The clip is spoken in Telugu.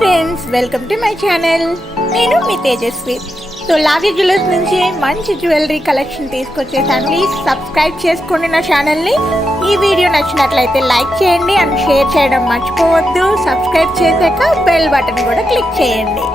Friends, welcome to my channel. నేను మీ తేజస్వి. సో లావీ జ్యువెలర్స్ నుంచి మంచి జ్యువెలరీ కలెక్షన్ తీసుకొచ్చేసాను. ప్లీజ్ సబ్స్క్రైబ్ చేసుకోండి నా ఛానల్ని. ఈ వీడియో నచ్చినట్లయితే లైక్ చేయండి అండ్ షేర్ చేయడం మర్చిపోవద్దు. సబ్స్క్రైబ్ చేశాక బెల్ బటన్ కూడా క్లిక్ చేయండి.